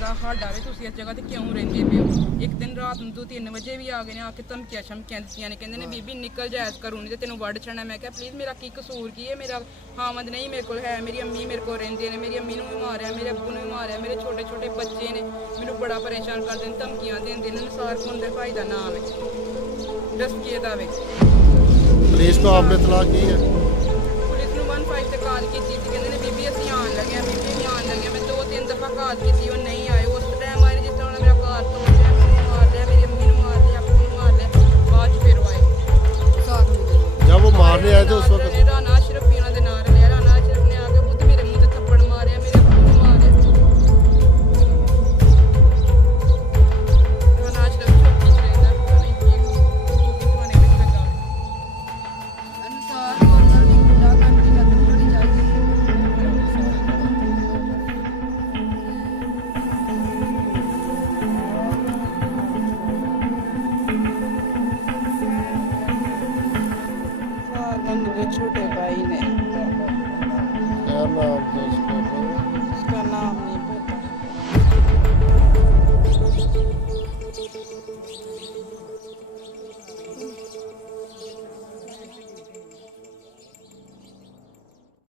ਦਾ ਸਾਡਾ ਵੇ ਤੁਸੀਂ ਇਸ ਜਗ੍ਹਾ ਤੇ ਕਿਉਂ ਰਹਿੰਦੇ ਪਏ ਹੋ। ਇੱਕ ਦਿਨ ਰਾਤ ਨੂੰ 2-3 ਵਜੇ ਵੀ ਆ ਗਏ ਨੇ, ਆ ਕੇ ਧਮਕੀਆਂ ਸ਼ਮਕੀਆਂ ਦਿੱਤੀਆਂ ਨੇ, ਕਹਿੰਦੇ ਨੇ ਬੀਬੀ ਨਿਕਲ ਜਾ ਇਸ ਘਰੋਂ ਨਹੀਂ ਤੇ ਤੈਨੂੰ ਵੱਢ ਛੱਡਣਾ। ਮੈਂ ਕਿਹਾ ਪਲੀਜ਼ ਮੇਰਾ ਕੀ ਕਸੂਰ ਕੀ ਹੈ, ਮੇਰਾ ਹਾਮਦ ਨਹੀਂ ਮੇਰੇ ਕੋਲ ਹੈ, ਮੇਰੀ ਅੰਮੀ ਮੇਰੇ ਕੋਲ ਰਹਿੰਦੇ ਨੇ, ਮੇਰੀ ਅੰਮੀ ਨੂੰ ਵੀ ਮਾਰਿਆ, ਮੇਰੇ ਅੱਬੂ ਨੂੰ ਵੀ ਮਾਰਿਆ, ਮੇਰੇ ਛੋਟੇ ਛੋਟੇ ਬੱਚੇ ਨੇ, ਮੈਨੂੰ ਬੜਾ ਪਰੇਸ਼ਾਨ ਕਰਦੇ ਨੇ, ਧਮਕੀਆਂ ਦਿੰਦੇ ਨੇ। ਨਸਾਰ ਕੁੰਦਰ ਭਾਈ ਦਾ ਨਾਮ ਹੈ, ਰਸਕੀਏ ਦਾ ਵੇ। ਪੁਲਿਸ ਤੋਂ ਆਪਨੇ ਤਲਾਕ ਕੀ ਹੈ? ਪੁਲਿਸ ਨੂੰ 15 ਤੇ ਕਾਲ ਕੀਤੀ ਸੀ, ਕਹਿੰਦੇ ਨੇ ਬੀਬੀ ਅਸੀਂ ਆਉਣ ਲੱਗੇ ਹਾਂ, ਬੀਬੀ ਅਸੀਂ ਆਉਣ ਲੱਗੇ ਹਾਂ। ਮੈਂ 2-3 ਦਫਾ ਕਾਲ ਕੀਤੀ, ਉਹ ਨਹੀਂ ਆਏ। ਉਸ ਟਾਈਮ ਆਏ ਜਿਸ ਤਰ੍ਹਾਂ ਮੇਰਾ ਘਰ ਤੋੜ ਲਿਆ, ਮੈਨੂੰ ਮਾਰ ਲਿਆ, ਮੇਰੀ ਅੰਮੀ ਨੂੰ ਮਾਰ ਲਿਆ, ਆਪੂ ਨੂੰ ਮਾਰ ਲਿਆ। ਬਾਅਦ 'ਚ ਫਿਰ ਉਹ ਆਏ। जब वो मारने आए थे उस वक्त ਰਾਣਾ ਅਸ਼ਰਫ ਵੀ ਉਹਨਾਂ ਦੇ ਨਾਲ ਲਿਆ। ਰਾਣਾ ਅਸ਼ਰਫ ਨੇ ਆ ਕੇ ਖੁਦ ਮੇਰੇ ਮੂੰਹ ਤੇ ਥੱਪੜ ਮਾਰਿਆ, ਮੇਰੇ ਅੱਬੂ ਨੂੰ ਮਾਰਿਆ। ਰਾਣਾ ਅਸ਼ਰਫ ਚੌਕੀ 'ਚ ਰਹਿੰਦਾ, ਪਤਾ ਨਹੀਂ ਕੀ ਚੌਕੀ ਥਾਣੇ ਵਿੱਚ ਲੱਗਾ। ਅਨੁਸਾਰ ਉਹਨਾਂ ਦੀ ਗੁੰਡਾਗਰਦੀ ਖਤਮ ਹੋਣੀ ਚਾਹੀਦੀ ਹੈ। मेरे छोटे भाई ने, क्या नाम था उसका? उसका नाम नहीं पता।